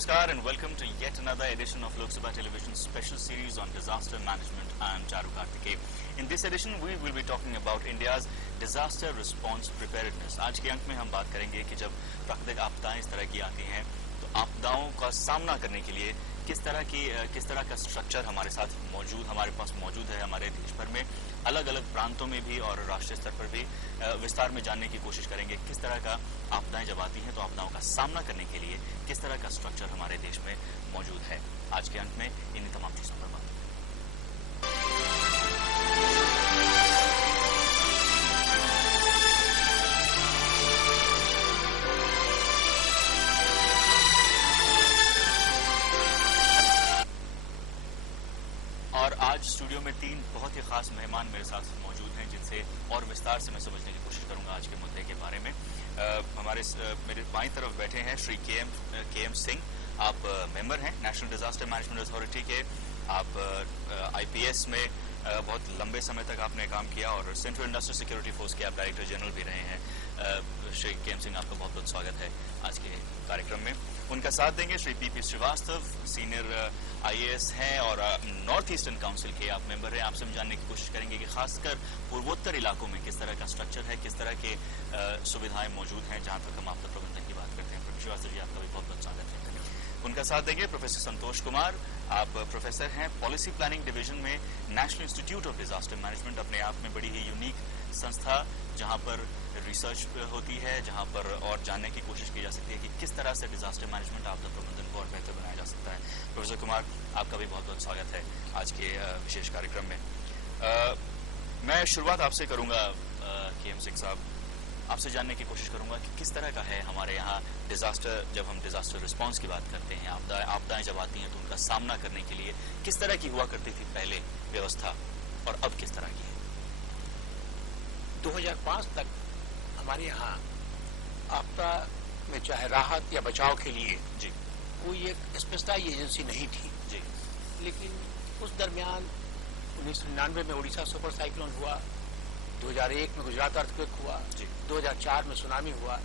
Namaskar and welcome to yet another edition of Lok Sabha Television special series on disaster management. I am Charu Karthikeyan. In this edition we will be talking about India's disaster response preparedness. आज के अंक में हम बात करेंगे कि जब प्राकृतिक आपदाएं इस तरह की आती हैं तो आपदाओं का सामना करने के लिए किस तरह का स्ट्रक्चर हमारे पास मौजूद है हमारे देश भर में, अलग अलग प्रांतों में भी और राष्ट्रीय स्तर पर भी विस्तार में जानने की कोशिश करेंगे। किस तरह का आपदाएं जब आती हैं तो आपदाओं का सामना करने के लिए किस तरह का स्ट्रक्चर हमारे देश में मौजूद है। आज के अंक में इन्हीं तमाम चीजों पर बात। और आज स्टूडियो में तीन बहुत ही खास मेहमान मेरे साथ मौजूद हैं जिनसे और विस्तार से मैं समझने की कोशिश करूंगा आज के मुद्दे के बारे में। मेरे बाईं तरफ बैठे हैं श्री के एम सिंह। आप मेंबर हैं नेशनल डिजास्टर मैनेजमेंट अथॉरिटी के। आप आईपीएस में बहुत लंबे समय तक आपने काम किया और सेंट्रल इंडस्ट्रियल सिक्योरिटी फोर्स के आप डायरेक्टर जनरल भी रहे हैं। श्री के एम सिंह, आपका बहुत बहुत स्वागत है आज के कार्यक्रम में। उनका साथ देंगे Shri PP Srivastava, senior IAS हैं और नॉर्थ ईस्टर्न काउंसिल के आप मेंबर हैं। आपसे हम जानने की कोशिश करेंगे कि खासकर पूर्वोत्तर इलाकों में किस तरह का स्ट्रक्चर है, किस तरह के सुविधाएं मौजूद हैं जहां तक हम आपदा प्रबंधन की बात करते हैं। प्रोफेसर श्रीवास्तव जी, आपका भी बहुत बहुत स्वागत है। उनका साथ देंगे प्रोफेसर संतोष कुमार। आप प्रोफेसर हैं पॉलिसी प्लानिंग डिवीजन में national institute of disaster management, अपने आप में बड़ी ही यूनिक संस्था जहां पर रिसर्च होती है, जहां पर और जानने की कोशिश की जा सकती है कि किस तरह से डिजास्टर मैनेजमेंट आपदा प्रबंधन को और बेहतर बनाया जा सकता है। प्रोफेसर कुमार, आपका भी बहुत बहुत स्वागत है आज के विशेष कार्यक्रम में। मैं शुरुआत आपसे करूंगा के एम सिंह साहब, आपसे जानने की कोशिश करूंगा कि किस तरह का है हमारे यहाँ डिजास्टर, जब हम डिजास्टर रिस्पांस की बात करते हैं, आपदाएं जब आती हैं तो उनका सामना करने के लिए किस तरह की हुआ करती थी पहले व्यवस्था और अब किस तरह की है। 2005 तक हमारे यहाँ आपदा में चाहे राहत या बचाव के लिए जी कोई एक स्पेशलाइज एजेंसी नहीं थी जी, लेकिन उस दरमियान 1999 में उड़ीसा सुपर साइक्लोन हुआ, 2001 में गुजरात अर्थक्वेक हुआ, 2004 में सुनामी हुआ।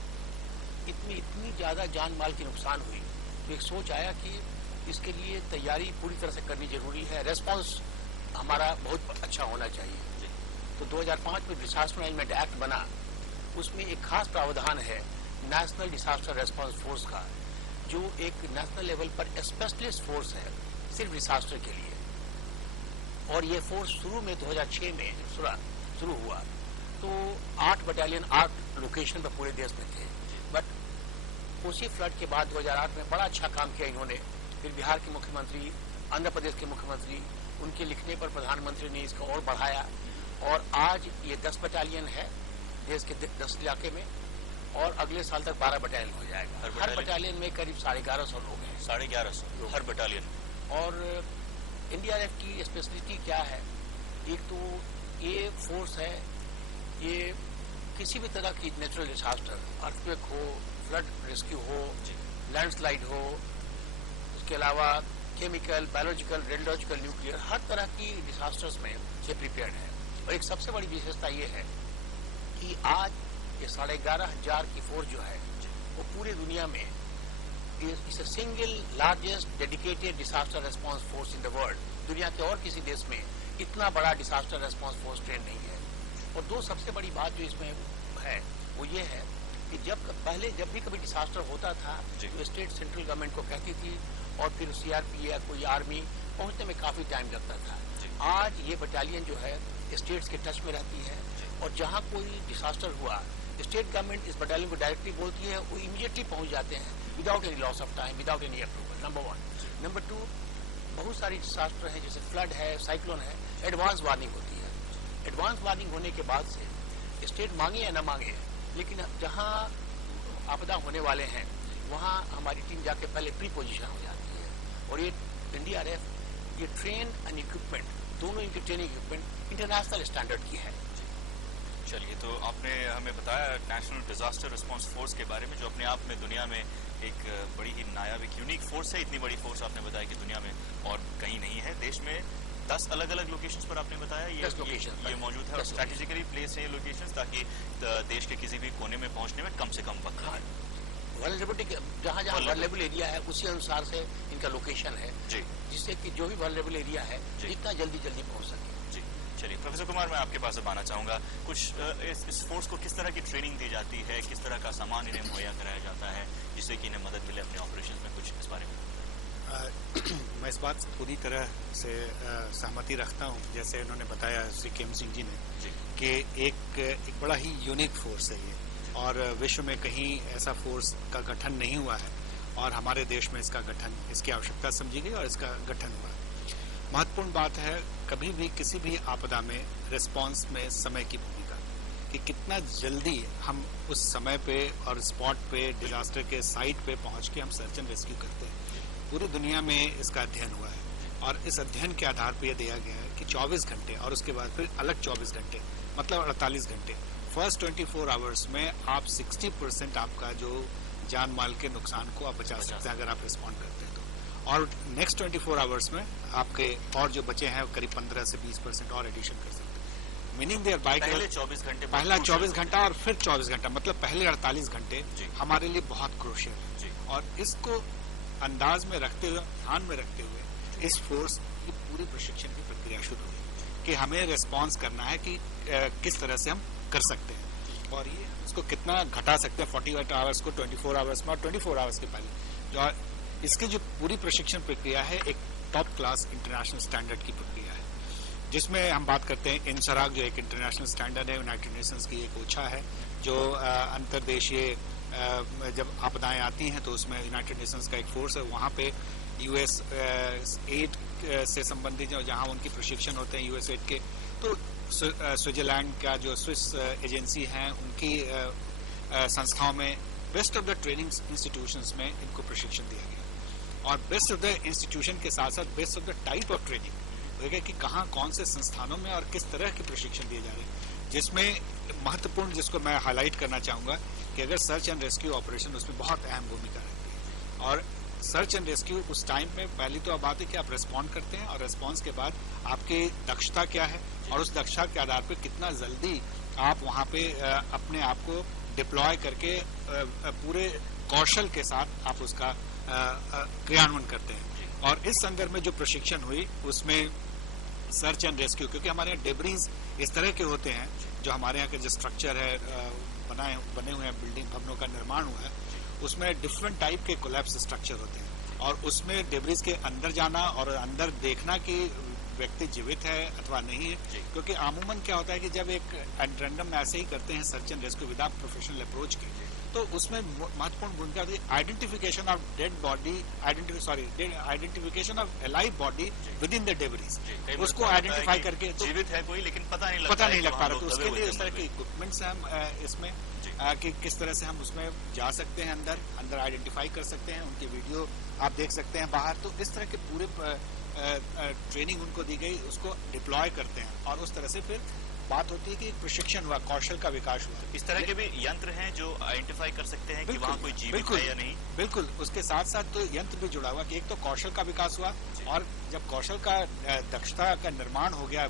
इतनी ज्यादा जान माल की नुकसान हुई तो एक सोच आया कि इसके लिए तैयारी पूरी तरह से करनी जरूरी है, रेस्पॉन्स हमारा बहुत अच्छा होना चाहिए। तो 2005 में डिजास्टर मैनेजमेंट एक्ट बना, उसमें एक खास प्रावधान है नेशनल डिजास्टर रेस्पॉन्स फोर्स का, जो एक नेशनल लेवल पर स्पेशलिस्ट फोर्स है सिर्फ डिजास्टर के लिए। और ये फोर्स शुरू में 2006 में शुरू हुआ तो 8 बटालियन 8 लोकेशन पर पूरे देश में थे। बट उसी फ्लड के बाद 2008 में बड़ा अच्छा काम किया इन्होंने। फिर बिहार के मुख्यमंत्री, आंध्र प्रदेश के मुख्यमंत्री, उनके लिखने पर प्रधानमंत्री ने इसको और बढ़ाया और आज ये 10 बटालियन है देश के 10 इलाके में और अगले साल तक 12 बटालियन हो जाएगा। हर बटालियन में करीब 1150 लोग हैं। 1150 हर बटालियन। और एनडीआरएफ की स्पेशलिटी क्या है? एक तो ये फोर्स है, ये किसी भी तरह की नेचुरल डिजास्टर, अर्थक्वेक हो, फ्लड रेस्क्यू हो, लैंडस्लाइड हो, उसके अलावा केमिकल, बायोलॉजिकल, रेडियोलॉजिकल, न्यूक्लियर, हर तरह की डिजास्टर्स में ये प्रिपेयर्ड है। और एक सबसे बड़ी विशेषता ये है कि आज ये 11,500 की फोर्स जो है वो पूरी दुनिया में इस single largest dedicated disaster response force in the world. दुनिया के और किसी देश में इतना बड़ा डिजास्टर रेस्पॉन्स फोर्स ट्रेन नहीं है। और दो सबसे बड़ी बात जो इसमें है वो ये है कि जब भी कभी डिजास्टर होता था तो स्टेट सेंट्रल गवर्नमेंट को कहती थी और फिर सीआरपी या कोई आर्मी पहुंचने में काफी टाइम लगता था। आज ये बटालियन जो है स्टेट्स के टच में रहती है और जहां कोई डिजास्टर हुआ स्टेट गवर्नमेंट इस बटालियन को डायरेक्टली बोलती है, वो इमीडिएटली पहुंच जाते हैं without any loss of time, without any approval. Number 1। Number 2, बहुत सारी डिजास्टर है जैसे फ्लड है, साइक्लोन है, एडवांस वार्निंग होती है। एडवांस वार्निंग होने के बाद से स्टेट मांगे या न मांगे, लेकिन जहां आपदा होने वाले हैं वहां हमारी टीम जाके पहले प्री पोजीशन हो जाती है। और ये एनडीआरएफ ये ट्रेन एंड इक्विपमेंट, दोनों इनकी ट्रेनिंग इक्विपमेंट इंटरनेशनल स्टैंडर्ड की है। चलिए, तो आपने हमें बताया नेशनल डिजास्टर रिस्पांस फोर्स के बारे में, जो अपने आप में दुनिया में एक बड़ी ही नायाब, एक यूनिक फोर्स है। इतनी बड़ी फोर्स आपने बताया कि दुनिया में और कहीं नहीं है। देश में 10 अलग अलग लोकेशंस पर आपने बताया ये मौजूद है और स्ट्रैटेजिकली प्लेस है ये लोकेशंस, ताकि देश के किसी भी कोने में पहुंचने में कम से कम वक्त लगे। वल्नरेबिलिटी जहाँ वल्नरेबल एरिया है उसी अनुसार से इनका लोकेशन है जी, जिससे कि जो भी वल्नरेबल एरिया है जितना जल्दी पहुंच सके। जी, चलिए प्रोफेसर कुमार, मैं आपके पास अब आना चाहूंगा। कुछ इस फोर्स को किस तरह की ट्रेनिंग दी जाती है, किस तरह का सामान इन्हें मुहैया कराया जाता है जिससे कि इन्हें मदद मिले अपने ऑपरेशन में, कुछ इस बारे में? मैं इस बात से पूरी तरह से सहमति रखता हूँ, जैसे उन्होंने बताया श्री केम सिंह जी ने कि एक बड़ा ही यूनिक फोर्स है ये, और विश्व में कहीं ऐसा फोर्स का गठन नहीं हुआ है और हमारे देश में इसका गठन, इसकी आवश्यकता समझी गई और इसका गठन हुआ। महत्वपूर्ण बात है कभी भी किसी भी आपदा में रिस्पांस में समय की भूमिका, कि कितना जल्दी हम उस समय पे और स्पॉट पे डिजास्टर के साइट पे पहुंच के हम सर्च एंड रेस्क्यू करते हैं। पूरी दुनिया में इसका अध्ययन हुआ है और इस अध्ययन के आधार पर यह दिया गया है कि 24 घंटे और उसके बाद फिर अलग 24 घंटे, मतलब 48 घंटे, फर्स्ट 24 आवर्स में आप 60% आपका जो जान माल के नुकसान को आप बचा सकते हैं अगर आप रिस्पॉन्ड करते हैं तो, और नेक्स्ट 24 आवर्स में आपके और जो बचे हैं करीब 15 से 20% और एडिशन कर सकते हैं। मीनिंग देयर बाय पहले 24 घंटे, पहला 24 घंटा और फिर 24 घंटा, मतलब पहले 48 घंटे हमारे लिए बहुत क्रूशियल है। और इसको अंदाज में रखते हुए, ध्यान में रखते हुए इस फोर्स की पूरी प्रशिक्षण की प्रक्रिया शुरू हुई कि हमें रिस्पॉन्स करना है कि किस तरह से हम कर सकते हैं और ये इसको कितना घटा सकते हैं 48 आवर्स को 24 आवर्स में और 24 आवर्स के पहले। जो इसकी जो पूरी प्रशिक्षण प्रक्रिया है एक टॉप क्लास इंटरनेशनल स्टैंडर्ड की प्रक्रिया है, जिसमें हम बात करते हैं इनसराग जो एक इंटरनेशनल स्टैंडर्ड है, यूनाइटेड नेशंस की एक ओछा है जो अंतर्देशीय जब आपदाएं आती हैं तो उसमें यूनाइटेड नेशंस का एक फोर्स है, वहां पे यूएस एड से संबंधित जहां उनकी प्रशिक्षण होते हैं यूएस एड के, तो स्विट्जरलैंड का जो स्विस एजेंसी है उनकी संस्थाओं में best of the training institutions में इनको प्रशिक्षण दिया गया। और बेस्ट ऑफ द इंस्टीट्यूशन के साथ साथ best of the type of training देगा कि कहाँ कौन से संस्थानों में और किस तरह के प्रशिक्षण दिए जा रहे हैं, जिसमें महत्वपूर्ण जिसको मैं हाईलाइट करना चाहूंगा कि अगर सर्च एंड रेस्क्यू ऑपरेशन उसमें बहुत अहम भूमिका रहती है। और सर्च एंड रेस्क्यू उस टाइम में पहली तो बात है कि आप रिस्पॉन्ड करते हैं और रिस्पॉन्स के बाद आपकी दक्षता क्या है और उस दक्षता के आधार पर कितना जल्दी आप वहां पे अपने आप को डिप्लॉय करके पूरे कौशल के साथ आप उसका क्रियान्वयन करते हैं। और इस संदर्भ में जो प्रशिक्षण हुई उसमें सर्च एंड रेस्क्यू, क्योंकि हमारे यहाँ डेब्रीज इस तरह के होते हैं जो हमारे यहाँ के जो स्ट्रक्चर है बने हुए हैं, बिल्डिंग भवनों का निर्माण हुआ है, उसमें डिफरेंट टाइप के कोलैप्स स्ट्रक्चर होते हैं और उसमें डेब्रीज के अंदर जाना और अंदर देखना कि व्यक्ति जीवित है अथवा नहीं है, क्योंकि अमूमन क्या होता है कि जब एक रैंडम ऐसे ही करते हैं search and rescue without professional approach के, तो उसमें महत्वपूर्ण भूमिका होती है identification of dead body, identification of alive body with in the debris, उसको आइडेंटिफाई करके जीवित है कोई लेकिन पता नहीं लग पा रहा, तो उसके लिए इस तरह के इक्विपमेंट्स हैं इसमें कि किस तरह से हम उसमें जा सकते हैं, अंदर आइडेंटिफाई कर सकते हैं, उनकी वीडियो आप देख सकते हैं बाहर, तो इस तरह के पूरे ट्रेनिंग उनको दी गई, उसको डिप्लॉय करते हैं और उस तरह से फिर बात होती है कि प्रशिक्षण हुआ, कौशल का विकास हुआ। इस तरह के भी यंत्र हैं जो आइडेंटिफाई कर सकते हैं कि वहाँ कोई जीवित है या नहीं? बिल्कुल, उसके साथ साथ तो यंत्र भी जुड़ा हुआ कि एक तो कौशल का विकास हुआ और जब कौशल का दक्षता का निर्माण हो गया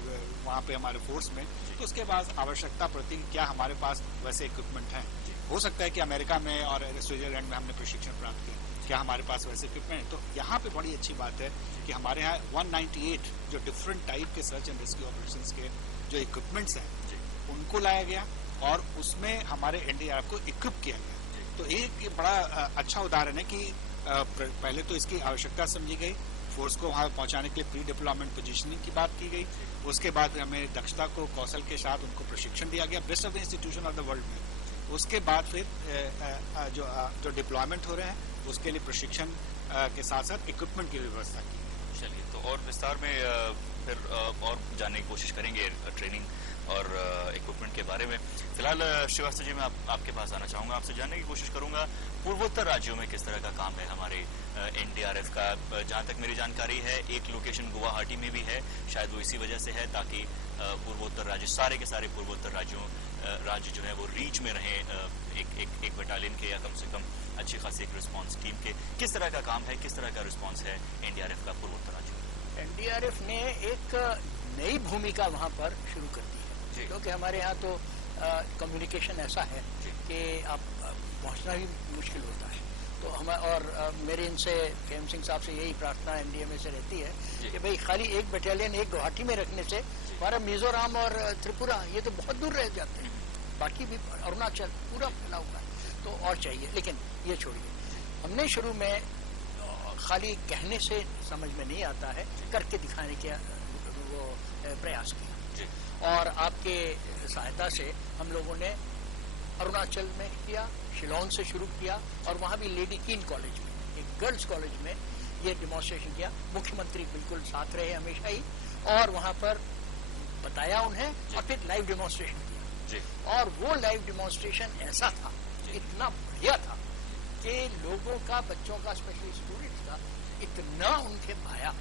वहाँ पे हमारे फोर्स में, तो उसके बाद आवश्यकता पड़ती है क्या हमारे पास वैसे इक्विपमेंट हैं। हो सकता है कि अमेरिका में और स्विट्जरलैंड में हमने प्रशिक्षण प्राप्त किया, क्या हमारे पास वैसे इक्विपमेंट है? तो यहाँ पे बड़ी अच्छी बात है कि हमारे यहाँ 198 जो डिफरेंट टाइप के सर्च एंड रेस्क्यू ऑपरेशंस के जो इक्विपमेंट्स हैं उनको लाया गया और उसमें हमारे एनडीआरएफ को इक्विप किया गया। तो एक बड़ा अच्छा उदाहरण है कि पहले तो इसकी आवश्यकता समझी गई, फोर्स को वहां पहुंचाने के लिए प्री डिप्लॉयमेंट पोजीशनिंग की बात की गई, उसके बाद हमें दक्षता को कौशल के साथ उनको प्रशिक्षण दिया गया best of the institution of the world में। उसके बाद फिर जो डिप्लॉयमेंट हो रहे हैं उसके लिए प्रशिक्षण के साथ साथ इक्विपमेंट की व्यवस्था की। चलिए, तो और विस्तार में फिर और जानने की कोशिश करेंगे ट्रेनिंग और इक्विपमेंट के बारे में। फिलहाल श्रीवास्तव जी, मैं आपके पास आना चाहूंगा, आपसे जानने की कोशिश करूंगा पूर्वोत्तर राज्यों में किस तरह का काम है हमारे एनडीआरएफ का। जहां तक मेरी जानकारी है एक लोकेशन गुवाहाटी में भी है, शायद वो इसी वजह से है ताकि पूर्वोत्तर राज्य, सारे के सारे पूर्वोत्तर राज्य जो है वो रीच में रहे एक बटालियन के या कम से कम अच्छी खासी एक रिस्पांस टीम के। किस तरह का काम है, किस तरह का रिस्पांस है एनडीआरएफ का पूर्वोत्तर राज्यों में? एनडीआरएफ ने एक नई भूमिका वहां पर शुरू कर दी है, क्योंकि हमारे यहाँ तो कम्युनिकेशन ऐसा है कि आप पहुंचना भी मुश्किल होता है। तो हम और मेरे इनसे केएम सिंह साहब से यही प्रार्थना एनडीएमए से रहती है कि भाई खाली एक बटालियन एक गुवाहाटी में रखने से हमारा मिजोरम और त्रिपुरा ये तो बहुत दूर रह जाते हैं, बाकी भी अरुणाचल पूरा फैला हुआ है, तो और चाहिए। लेकिन ये छोड़िए, हमने शुरू में खाली कहने से समझ में नहीं आता है, करके दिखाने के वो प्रयास किया और आपके सहायता से हम लोगों ने अरुणाचल में किया, शिलोंग से शुरू किया और वहां भी लेडी कीन कॉलेज में, एक गर्ल्स कॉलेज में ये डिमॉन्स्ट्रेशन किया। मुख्यमंत्री बिल्कुल साथ रहे हमेशा ही और वहां पर बताया उन्हें और फिर लाइव डिमॉन्स्ट्रेशन किया। और वो लाइव डिमॉन्स्ट्रेशन ऐसा था, इतना बढ़िया था कि लोगों का, बच्चों का, स्पेशली स्टूडेंट्स का इतना उनके भाया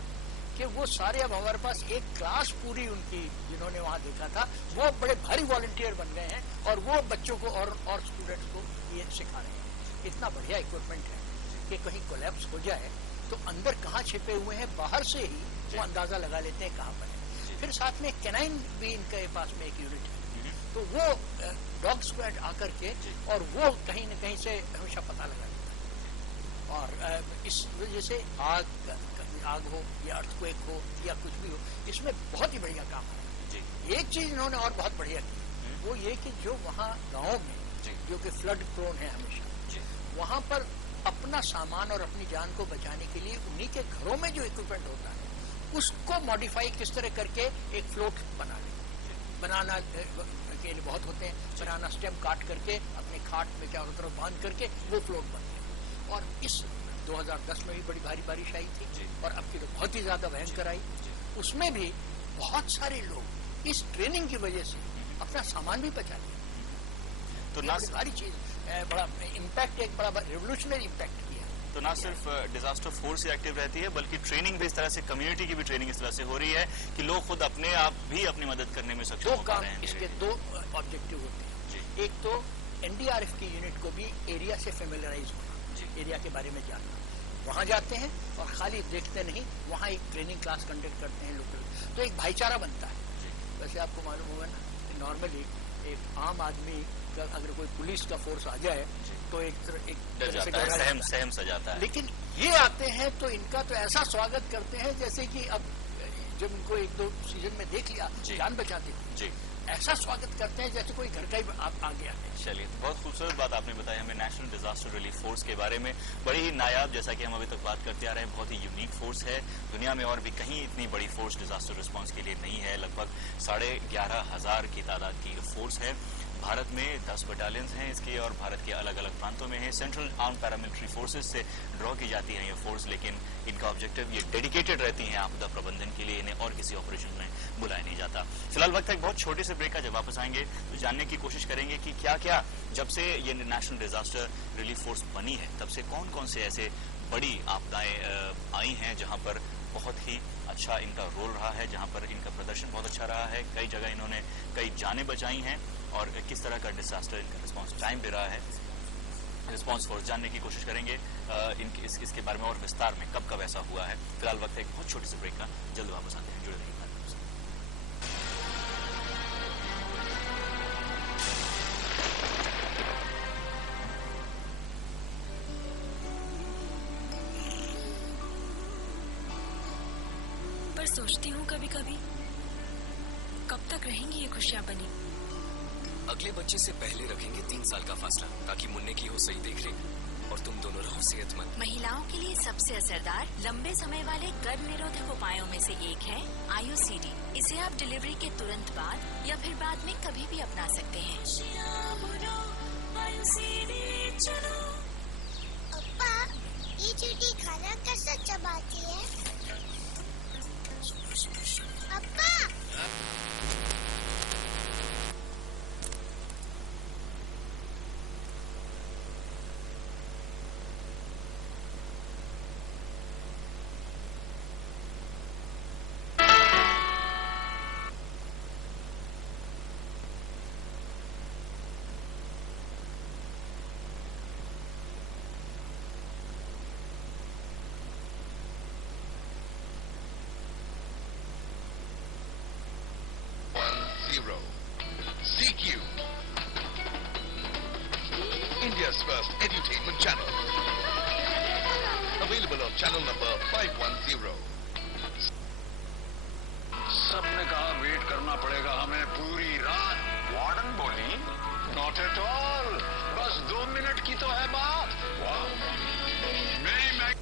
कि वो सारे, अब हमारे पास एक क्लास पूरी उनकी जिन्होंने वहां देखा था, वो बड़े भारी वॉलंटियर बन गए हैं और वो बच्चों को और स्टूडेंट्स को ये सिखा रहे हैं। इतना बढ़िया इक्विपमेंट है कि कहीं कोलैप्स हो जाए तो अंदर कहाँ छिपे हुए हैं, बाहर से ही वो अंदाजा लगा लेते हैं कहाँ पर है। फिर साथ में कैनाइन भी इनके पास में एक यूनिट है, तो वो डॉग स्क्वाड आकर के और वो कहीं न कहीं से हमेशा पता लगा देता है। और इस वजह से आग हो या अर्थक्वेक हो या कुछ भी हो, इसमें बहुत ही बढ़िया काम है। एक चीज इन्होंने और बहुत बढ़िया की, वो ये कि जो वहाँ गाँव में जो कि फ्लड प्रोन है हमेशा, वहाँ पर अपना सामान और अपनी जान को बचाने के लिए उन्हीं के घरों में जो इक्विपमेंट होता है उसको मॉडिफाई किस तरह करके एक फ्लोट बनाना के लिए बहुत होते हैं, बनाना स्टेम काट करके अपने खाट में चारों तरफ बांध करके वो फ्लोट बनते हैं। और इस 2010 में भी बड़ी भारी बारिश आई थी और अब की तो बहुत ही ज्यादा भयंकर आई, उसमें भी बहुत सारे लोग इस ट्रेनिंग की वजह से अपना सामान भी बचा लिया। तो ना सारी चीज बड़ा इम्पैक्ट, एक बड़ा रेवोल्यूशनरी इम्पैक्ट किया। तो ना सिर्फ डिजास्टर फोर्स ही एक्टिव रहती है बल्कि ट्रेनिंग भी इस तरह से, कम्युनिटी की भी ट्रेनिंग इस तरह से हो रही है कि लोग खुद अपने आप भी अपनी मदद करने में सक्षम हो पा रहे हैं। इसके दो ऑब्जेक्टिव होते हैं, एक तो एनडीआरएफ की यूनिट को भी एरिया से फेमिलराइज होना, एरिया के बारे में जानना। वहां जाते हैं और खाली देखते नहीं, वहां एक ट्रेनिंग क्लास कंडक्ट करते हैं लोकल, तो एक भाईचारा बनता है। वैसे आपको मालूम होगा ना, नॉर्मली एक आम आदमी अगर कोई पुलिस का फोर्स आ जाए तो एक सहम सा जाता है, लेकिन ये आते हैं तो इनका तो ऐसा स्वागत करते हैं जैसे कि अब जब इनको एक दो सीजन में देख लिया जान बचाते थे, ऐसा स्वागत करते हैं जैसे कोई घर का ही आ गया है। चलिए, तो बहुत खूबसूरत बात आपने बताई हमें नेशनल डिजास्टर रिलीफ फोर्स के बारे में। बड़ी ही नायाब, जैसा कि हम अभी तक बात करते आ रहे हैं, बहुत ही यूनिक फोर्स है। दुनिया में और भी कहीं इतनी बड़ी फोर्स डिजास्टर रिस्पांस के लिए नहीं है। लगभग 11,500 की तादाद की फोर्स है। भारत में 10 बटालियंस हैं इसकी और भारत के अलग अलग प्रांतों में है। सेंट्रल आर्म पैरामिलिट्री फोर्सेस से ड्रॉ की जाती है ये फोर्स, लेकिन इनका ऑब्जेक्टिव ये डेडिकेटेड रहती हैं आपदा प्रबंधन के लिए, इन्हें और किसी ऑपरेशन में बुलाया नहीं जाता। फिलहाल वक्त है एक बहुत छोटे से ब्रेक का, जब वापस आएंगे तो जानने की कोशिश करेंगे कि क्या क्या जब से ये नेशनल डिजास्टर रिलीफ फोर्स बनी है तब से कौन कौन से ऐसे बड़ी आपदाएं आई हैं जहां पर बहुत ही अच्छा इनका रोल रहा है, जहां पर इनका प्रदर्शन बहुत अच्छा रहा है। कई जगह इन्होंने कई जानें बचाई हैं और किस तरह का डिजास्टर इनका रिस्पांस टाइम भी रहा है। रिस्पांस फोर्स जानने की कोशिश करेंगे इसके बारे में और विस्तार में, कब कब ऐसा हुआ है। फिलहाल वक्त है एक बहुत छोटे से ब्रेक का, जल्द वापस आते हैं, जुड़े रहिए। सोचती हूँ कभी कभी, कब तक रहेंगी ये खुशियाँ बनी। अगले बच्चे से पहले रखेंगे 3 साल का फासला, ताकि मुन्ने की हो सही देखरेख और तुम दोनों रहो सेहतमंद। महिलाओं के लिए सबसे असरदार लंबे समय वाले गर्भ निरोधक उपायों में से एक है आयुसीडी। इसे आप डिलीवरी के तुरंत बाद या फिर बाद में कभी भी अपना सकते हैं। पापा, ये चींटी खाना कैसे चबाती है? पापा, India's first edutainment channel. Available on channel number 510. सबने कहा वेट करना पड़ेगा हमें पूरी रात। वार्डन बोली नॉट एट ऑल, बस 2 मिनट की तो है बात। वाह, मेरी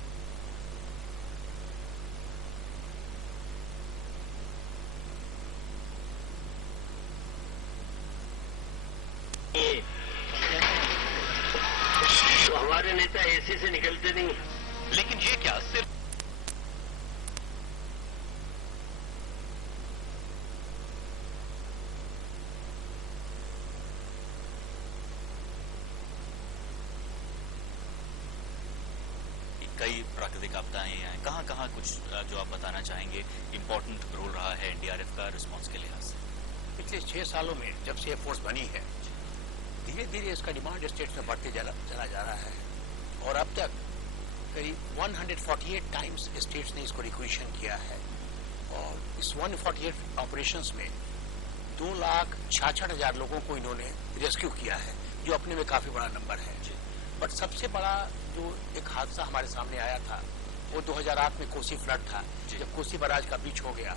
तो हमारे नेता एसी से निकलते नहीं, लेकिन ये क्या सिर्फ कई प्राकृतिक आपदाएं हैं, कहाँ कहाँ कुछ जो आप बताना चाहेंगे इम्पोर्टेंट रोल रहा है एनडीआरएफ का रिस्पांस के लिहाज से? पिछले 6 सालों में जब से ये फोर्स बनी है, धीरे धीरे इसका डिमांड स्टेट्स में बढ़ते चला जा रहा है और अब तक करीब 148 टाइम्स स्टेट्स ने इसको रिक्वेशन किया है और इस 148 ऑपरेशंस में 2,66,000 लोगों को इन्होंने रेस्क्यू किया है, जो अपने में काफी बड़ा नंबर है। बट सबसे बड़ा जो एक हादसा हमारे सामने आया था वो 2008 में कोसी फ्लड था, जब कोसी बराज का बीच हो गया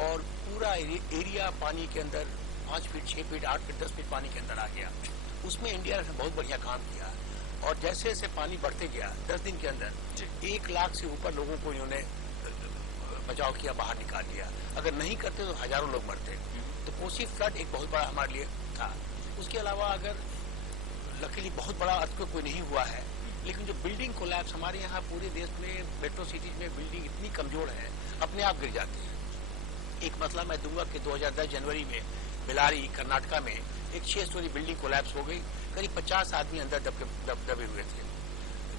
और पूरा एरिया पानी के अंदर 5 फीट, 6 फीट, 8 फीट, 10 फीट पानी के अंदर आ गया। उसमें इंडिया ने बहुत बढ़िया काम किया और जैसे जैसे पानी बढ़ते गया 10 दिन के अंदर 1 लाख से ऊपर लोगों को इन्होंने बचाव किया, बाहर निकाल लिया। अगर नहीं करते तो हजारों लोग मरते। तो कोसी फ्लड एक बहुत बड़ा हमारे लिए था। उसके अलावा अगर लकीली बहुत बड़ा अर्थक्वेक कोई नहीं हुआ है, लेकिन जो बिल्डिंग कोलैप्स हमारे यहाँ पूरे देश में मेट्रो सिटीज में बिल्डिंग इतनी कमजोर है, अपने आप गिर जाती है। एक मतलब मैं दूंगा कि 2010 जनवरी में बेलारी कर्नाटका में एक 6 स्टोरी बिल्डिंग कोलैप्स हो गई, करीब 50 आदमी अंदर दबे हुए थे।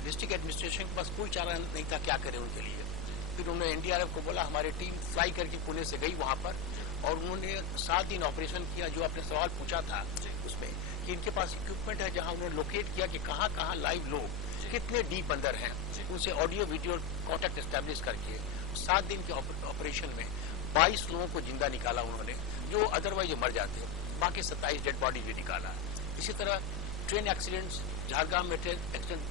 डिस्ट्रिक्ट एडमिनिस्ट्रेशन के पास कोई चारा नहीं था क्या करे उनके लिए। फिर उन्होंने एनडीआरएफ को बोला, हमारी टीम फ्लाई करके पुणे से गई वहां पर और उन्होंने 7 दिन ऑपरेशन किया। जो आपने सवाल पूछा था उसमें कि इनके पास इक्विपमेंट है, जहां उन्होंने लोकेट किया कि कहां कहां लाइव लोग कितने डीप अंदर हैं, उनसे ऑडियो वीडियो कॉन्टेक्ट एस्टेब्लिश करके 7 दिन के ऑपरेशन में 22 लोगों को जिंदा निकाला उन्होंने, जो अदरवाइज मर जाते। बाकी 27 डेड बॉडी भी निकाला। इसी तरह ट्रेन एक्सीडेंट्स, झारग्राम में ट्रेन एक्सीडेंट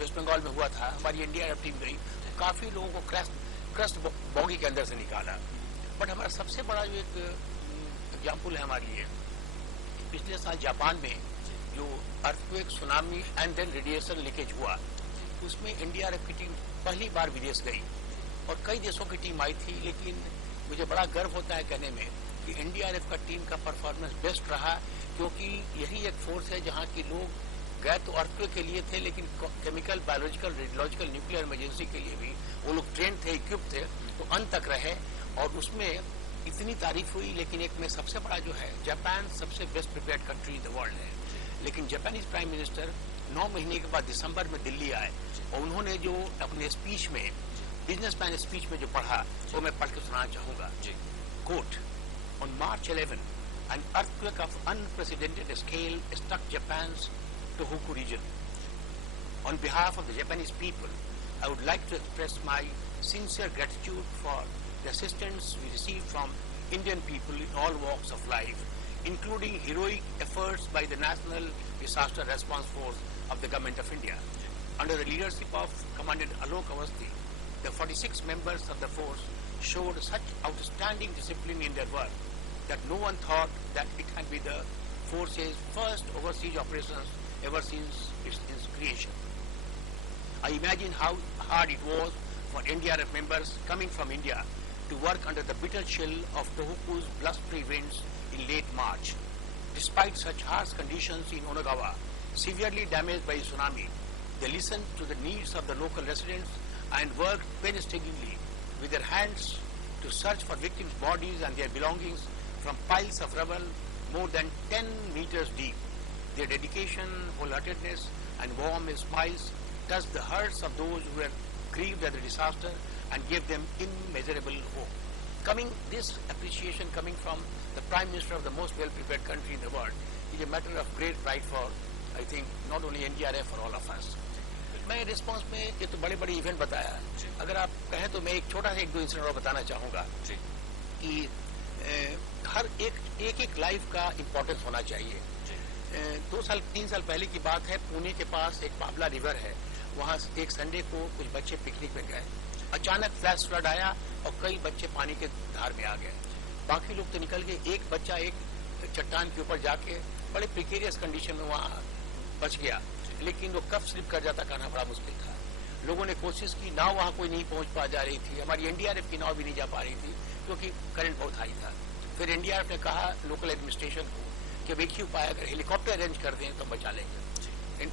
वेस्ट बंगाल में हुआ था, हमारी एनडीआरएफ टीम गई, काफी लोगों को क्रस्ट बॉगी के अंदर से निकाला। बट हमारा सबसे बड़ा जो एक एग्जाम्पल है हमारे लिए, पिछले साल जापान में जो earthquake, tsunami and then radiation leakage हुआ, उसमें एनडीआरएफ की टीम पहली बार विदेश गई और कई देशों की टीम आई थी। लेकिन मुझे बड़ा गर्व होता है कहने में कि एनडीआरएफ का टीम का परफॉर्मेंस बेस्ट रहा, क्योंकि यही एक फोर्स है जहां की लोग गए तो अर्थक्वेक के लिए थे, लेकिन chemical, biological, radiological, nuclear emergency के लिए भी वो लोग ट्रेन थे, इक्विप थे, तो अंत तक रहे और उसमें इतनी तारीफ हुई। लेकिन एक में सबसे बड़ा जो है, जापान सबसे best prepared country in the world है, लेकिन जापानीज प्राइम मिनिस्टर 9 महीने के बाद दिसंबर में दिल्ली आए और उन्होंने जो अपने स्पीच में, बिजनेसमैन स्पीच में जो पढ़ा, वो मैं पढ़ के सुनाना चाहूंगा। Quote, On March 11, an earthquake of unprecedented scale struck Japan's Tohoku region. On behalf of the Japanese people, I would like to express my sincere gratitude for the assistance we received from Indian people in all walks of life, including heroic efforts by the National Disaster Response Force of the Government of India. Under the leadership of Commandant Alok Awasthi, the 46 members of the force showed such outstanding discipline in their work that no one thought that it had been the force's first overseas operations ever since its creation. I imagine how hard it was for NDRF members coming from India to work under the bitter chill of Tohoku's blustery winds in late March. Despite such harsh conditions in Onagawa, severely damaged by tsunami, they listened to the needs of the local residents and worked painstakingly with their hands to search for victims' bodies and their belongings from piles of rubble more than 10 meters deep. Their dedication, wholeheartedness, and warm smiles touched the hearts of those who were grieved at the disaster and gave them immeasurable hope. This appreciation coming from the Prime Minister of the most well-prepared country in the world is a matter of great pride for, I think, not only NDRF, for all of us. मैं response में ये तो बड़े बड़े event बताया, अगर आप कहें तो मैं एक छोटा सा 1-2 इंसिडेंट और बताना चाहूंगा कि हर एक लाइफ का इम्पोर्टेंस होना चाहिए। 3 साल पहले की बात है। पुणे के पास एक बाबला रिवर है, वहां एक संडे को कुछ बच्चे पिकनिक में गए, अचानक फ्लैश फ्लड आया और कई बच्चे पानी के धार में आ गए। बाकी लोग तो निकल गए, एक बच्चा एक चट्टान के ऊपर जाके बड़े प्रिकेरियस कंडीशन में वहां बच गया, लेकिन वो कब स्लिप कर जाता कहना बड़ा मुश्किल था। लोगों ने कोशिश की, नाव वहां कोई नहीं पहुंच पा जा रही थी, हमारी एनडीआरएफ की नाव भी नहीं जा पा रही थी क्योंकि करंट बहुत हाई था। फिर एनडीआरएफ ने कहा लोकल एडमिनिस्ट्रेशन को कि अब एक ही उपाय, अगर हेलीकॉप्टर अरेंज कर दें तो बचा लेंगे।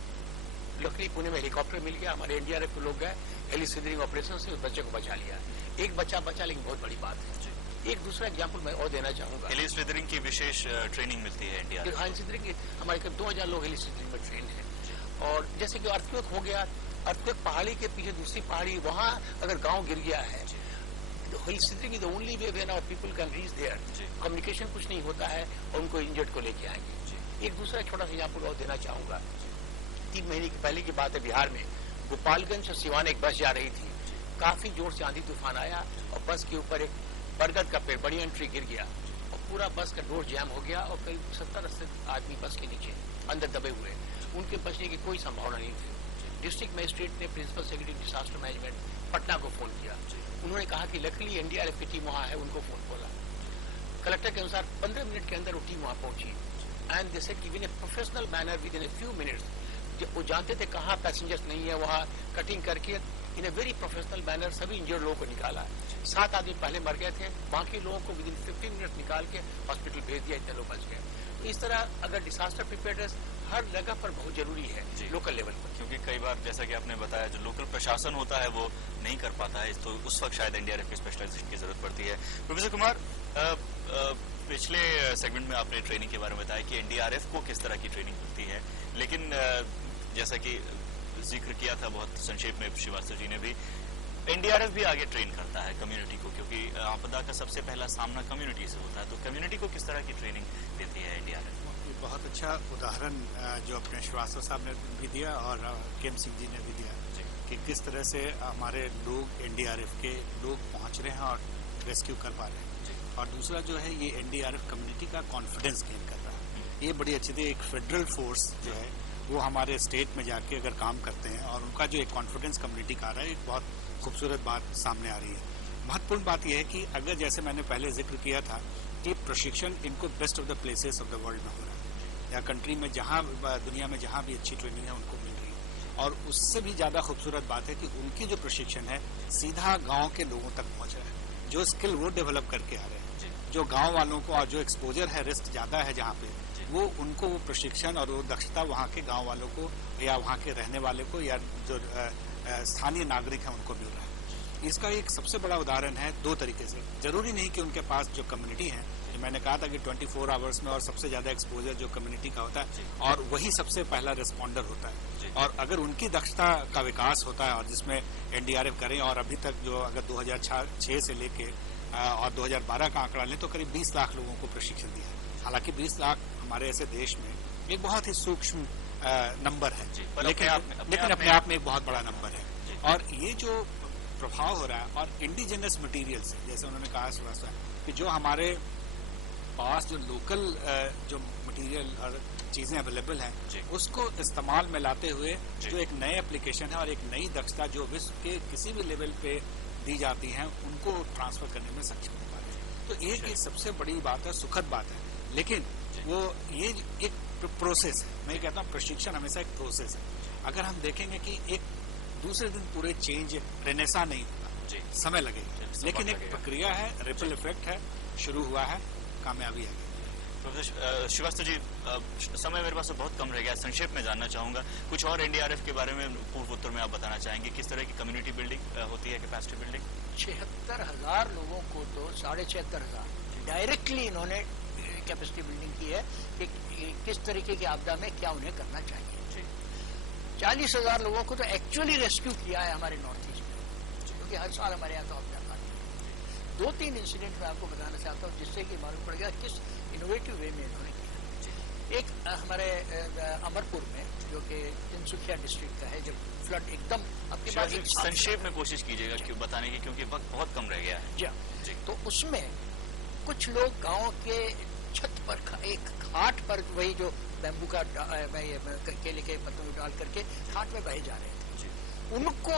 लकड़ी पुणे में हेलीकॉप्टर मिल गया, हमारे एनडीआरएफ के लोग गए, हेली सिदरिंग ऑपरेशन से उस बच्चे को बचा लिया। एक बच्चा बचा, लेकिन बहुत बड़ी बात है। एक दूसरा एग्जाम्पल मैं और देना चाहूंगा। हेली सिदरिंग की विशेष ट्रेनिंग मिलती है एनडीआरएफ। हेली सिदरिंग हमारे करीब 2000 लोग हेली सिदरिंग में ट्रेन है। और जैसे कि अर्थक्वेक हो गया, अर्थक्वेक पहाड़ी के पीछे दूसरी पहाड़ी, वहां अगर गांव गिर गया है, heli slithering is the only way when our people can reach there. Communication कुछ नहीं होता है और उनको इंजर्ड को लेके आएंगे। एक दूसरा छोटा सा एग्जाम्पल और देना चाहूंगा। 3 महीने की पहले की बात है, बिहार में गोपालगंज से सिवान एक बस जा रही थी, काफी जोर से आंधी तूफान आया और बस के ऊपर एक बरगद का पेड़, बड़ी एंट्री गिर गया और पूरा बस का डोर जैम हो गया और करीब 70-80 आदमी बस के नीचे अंदर दबे हुए, उनके बचने की कोई संभावना नहीं थी। डिस्ट्रिक्ट मजिस्ट्रेट ने principal secretary disaster management Patna को फोन किया। उन्होंने कहा कि लकीली एनडीआरएफ की टीम वहां है, उनको फोन खोला। कलेक्टर के अनुसार 15 मिनट के अंदर वो टीम वहां पहुंची एंड दे सेड कि in a professional manner within a few minutes, वो जानते थे कहाँ पैसेंजर्स नहीं है, वहां कटिंग करके इन ए वेरी प्रोफेशनल मैनर सभी इंजर्ड लोगों को निकाला। 7 आदमी पहले मर गए थे, बाकी लोगों को विद इन 15 मिनट निकाल के हॉस्पिटल भेज दिया, इतने लोग बच गए। तो इस तरह अगर डिजास्टर प्रिपेयर्डनेस हर जगह पर बहुत जरूरी है लोकल लेवल पर, क्योंकि कई बार जैसा कि आपने बताया जो लोकल प्रशासन होता है वो नहीं कर पाता है, तो उस वक्त शायद एनडीआरएफ की स्पेशलाइजेशन की जरूरत पड़ती है। प्रोफेसर कुमार, पिछले सेगमेंट में आपने ट्रेनिंग के बारे में बताया कि एनडीआरएफ को किस तरह की ट्रेनिंग मिलती है, लेकिन जैसा कि जिक्र किया था बहुत संक्षेप में श्रीवास्तव जी ने भी, एनडीआरएफ भी आगे ट्रेन करता है कम्युनिटी को, क्योंकि आपदा का सबसे पहला सामना कम्युनिटी से होता है। तो कम्युनिटी को किस तरह की ट्रेनिंग देती है एनडीआरएफ? बहुत अच्छा उदाहरण जो अपने श्रीवास्तव साहब ने भी दिया और केम सिंह जी ने भी दिया कि किस तरह से हमारे लोग एनडीआरएफ के लोग पहुंच रहे हैं और रेस्क्यू कर पा रहे हैं। और दूसरा जो है ये एनडीआरएफ कम्युनिटी का कॉन्फिडेंस गेन कर रहा है। ये बड़ी अच्छी थी। एक फेडरल फोर्स जो है वो हमारे स्टेट में जाके अगर काम करते हैं और उनका जो एक कॉन्फिडेंस कम्युनिटी का आ रहा है, एक बहुत खूबसूरत बात सामने आ रही है। महत्वपूर्ण बात यह है कि अगर जैसे मैंने पहले जिक्र किया था कि प्रशिक्षण इनको best of the places of the world में हो रहा है, या कंट्री में जहां दुनिया में जहां भी अच्छी ट्रेनिंग है उनको मिल रही है। और उससे भी ज्यादा खूबसूरत बात है कि उनकी जो प्रशिक्षण है सीधा गांव के लोगों तक पहुंच रहा है। जो स्किल वो डेवलप करके आ रहे हैं, जो गांव वालों को और जो एक्सपोजर है, रिस्क ज्यादा है जहां पे, वो उनको वो प्रशिक्षण और वो दक्षता वहां के गांव वालों को या वहां के रहने वाले को या जो स्थानीय नागरिक है उनको मिल रहा है। इसका एक सबसे बड़ा उदाहरण है 2 तरीके से। जरूरी नहीं कि उनके पास जो कम्युनिटी है, मैंने कहा था कि 24 आवर्स में और सबसे ज्यादा एक्सपोजर जो कम्युनिटी का होता है और वही सबसे पहला रिस्पॉन्डर होता है। और अगर उनकी दक्षता का विकास होता है और जिसमें एनडीआरएफ करें, और अभी तक जो अगर 2006 से लेके और 2012 का आंकड़ा लें तो करीब 20 लाख लोगों को प्रशिक्षण दिया है। हालांकि 20 लाख हमारे ऐसे देश में एक बहुत ही सूक्ष्म नंबर है, लेकिन अपने आप में एक बहुत बड़ा नंबर है। और ये जो प्रभाव हो रहा है और इंडिजिनस मटीरियल से, जैसे उन्होंने कहा श्रीवास्तव कि जो हमारे पास जो लोकल जो मटेरियल और चीजें अवेलेबल हैं उसको इस्तेमाल में लाते हुए जो एक नए एप्लीकेशन है और एक नई दक्षता जो विश्व के किसी भी लेवल पे दी जाती है उनको ट्रांसफर करने में सक्षम हो पाते हैं। तो एक सबसे बड़ी बात है, सुखद बात है, लेकिन वो ये एक प्रोसेस है। मैं कहता हूँ प्रशिक्षण हमेशा एक प्रोसेस है। अगर हम देखेंगे कि एक दूसरे दिन पूरे चेंज रेनेसा नहीं होगा, समय लगेगा, लेकिन एक प्रक्रिया है, रिपल इफेक्ट है, शुरू हुआ है, कामयाबी है। प्रोफेसर श्रीवास्तव जी, समय मेरे पास बहुत कम रह गया, संक्षेप में जानना चाहूंगा कुछ और एनडीआरएफ के बारे में पूर्वोत्तर में आप बताना चाहेंगे, किस तरह की कम्युनिटी बिल्डिंग होती है, कैपेसिटी बिल्डिंग? 76,000 लोगों को तो 76,500 डायरेक्टली इन्होंने कैपेसिटी बिल्डिंग की है कि किस तरीके की आपदा में क्या उन्हें करना चाहिए। 40,000 लोगों को तो एक्चुअली रेस्क्यू किया है हमारे नॉर्थ ईस्ट में, क्योंकि हर साल हमारे यहाँ तो आपदा आती है। 2-3 इंसिडेंट मैं आपको बताना चाहता हूँ जिससे कि मालूम पड़ेगा किस इनोवेटिव वे में इन्होंने किया। एक हमारे अमरपुर में, जो कि तिनसुकिया डिस्ट्रिक्ट का है, जब फ्लड एकदम आपके पास, संक्षेप में कोशिश कीजिएगा क्यों बताने की, क्योंकि वक्त बहुत कम रह गया है। जी। तो उसमें कुछ लोग गांव के छत पर एक घाट पर, वही जो बैम्बू का केले के पत्तों को डाल करके घाट में बहे जा रहे थे। उनको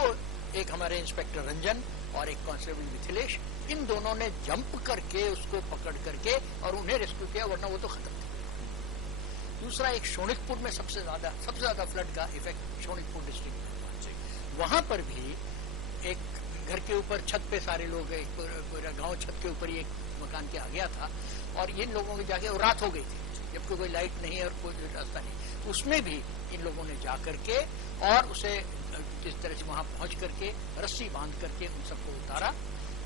एक हमारे इंस्पेक्टर रंजन और एक कांस्टेबल मिथिलेश, इन दोनों ने जंप करके उसको पकड़ करके और उन्हें रेस्क्यू किया, वरना वो तो खत्म थे। दूसरा, एक शोणितपुर में सबसे ज्यादा फ्लड का इफेक्ट शोणितपुर डिस्ट्रिक्ट में, वहां पर भी एक घर के ऊपर छत पे सारे लोग, एक पूरा गांव छत के ऊपर ही एक मकान के आ गया था और इन लोगों के जाके रात हो गई थी, जबकि कोई लाइट नहीं है और कोई रास्ता नहीं। उसमें भी इन लोगों ने जा करके और उसे इस तरह से वहां पहुंच करके रस्सी बांध करके उन सबको उतारा।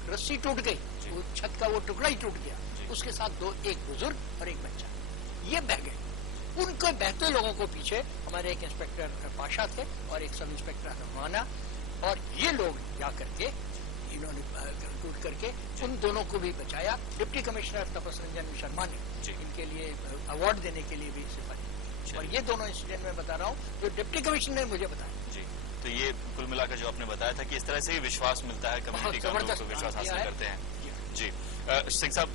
रस्सी टूट गई, वो छत का वो टुकड़ा ही टूट गया, उसके साथ एक बुजुर्ग और एक बच्चा, ये बह गए। उनको बहते लोगों को पीछे हमारे एक इंस्पेक्टर पाशा थे और एक सब इंस्पेक्टर रमाना, और ये लोग जा करके इन्होंने टूट करके उन दोनों को भी बचाया। डिप्टी कमिश्नर तपस रंजन शर्मा ने इनके लिए अवार्ड देने के लिए भी सिफारिश, और ये दोनों इंसिडेंट में बता रहा हूँ जो डिप्टी कमिश्नर ने मुझे बताया। जी, तो ये कुल मिलाकर जो आपने बताया था कि इस तरह से ही विश्वास मिलता है, कम्युनिटी का लोग तो विश्वास हासिल करते हैं। जी सिंह साहब,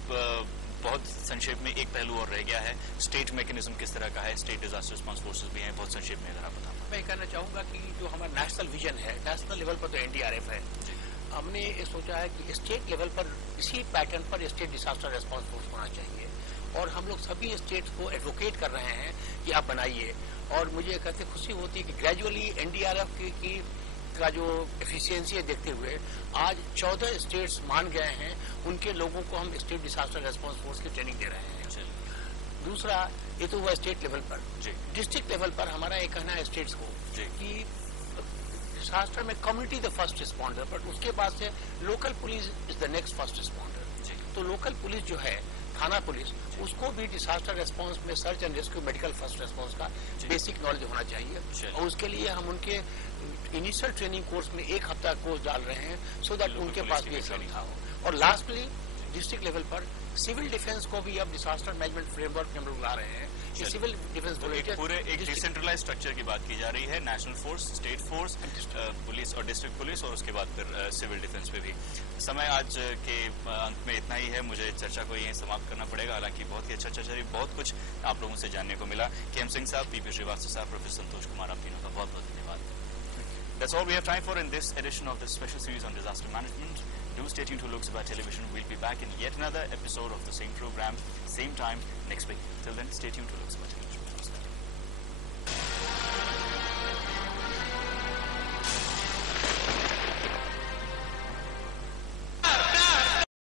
बहुत संक्षेप में एक पहलू और रह गया है, स्टेट मैकेनिज्म किस तरह का है, स्टेट डिजास्टर रिस्पांस फोर्सेस भी हैं, बहुत संक्षेप में अगर आप बताएं। मैं कहना चाहूंगा कि जो हमारा नेशनल विजन है, नेशनल लेवल पर तो एनडीआरएफ है, हमने ये सोचा है कि स्टेट लेवल पर इसी पैटर्न पर स्टेट डिजास्टर रिस्पांस फोर्स होना चाहिए, और हम लोग सभी स्टेट्स को एडवोकेट कर रहे हैं कि आप बनाइए। और मुझे कहते खुशी होती है कि ग्रेजुअली एनडीआरएफ की का जो एफिशिएंसी है देखते हुए आज 14 स्टेट्स मान गए हैं, उनके लोगों को हम स्टेट डिजास्टर रिस्पांस फोर्स की ट्रेनिंग दे रहे हैं। दूसरा, ये तो हुआ स्टेट लेवल पर। डिस्ट्रिक्ट लेवल पर हमारा ये कहना है स्टेट्स को कि डिजास्टर में community the first responder, but उसके बाद से local police is the next first responder. तो लोकल पुलिस जो है, थाना पुलिस, उसको भी डिजास्टर रिस्पांस में search and rescue, medical first response का बेसिक नॉलेज होना चाहिए, और उसके लिए हम उनके इनिशियल ट्रेनिंग कोर्स में 1 हफ्ता कोर्स डाल रहे हैं, सो दैट उनके पास भी सुविधा हो। और लास्टली डिस्ट्रिक्ट लेवल पर सिविल डिफेंस को भी अब डिजास्टर मैनेजमेंट फ्रेमवर्क में हम लोग ला रहे हैं कि सिविल डिफेंस पूरे एक डिसेंट्रलाइज स्ट्रक्चर की बात की जा रही है, national force, state force, police और डिस्ट्रिक्ट पुलिस, और उसके बाद फिर सिविल डिफेंस पे भी। समय आज के अंत में इतना ही है, मुझे चर्चा को यहीं समाप्त करना पड़ेगा। हालांकि बहुत ही अच्छा चर्चा रही, बहुत कुछ आप लोगों से जानने को मिला। KM सिंह साहब, पीपी श्रीवास्तव साहब, प्रोफेसर संतोष कुमार, आप तीनों का बहुत बहुत धन्यवाद। That's all we have time for in this edition of this special series on disaster management. Do stay tuned to Lok Sabha Television. We'll be back in yet another episode of the same program, same time next week. Till then, stay tuned to Lok Sabha Television.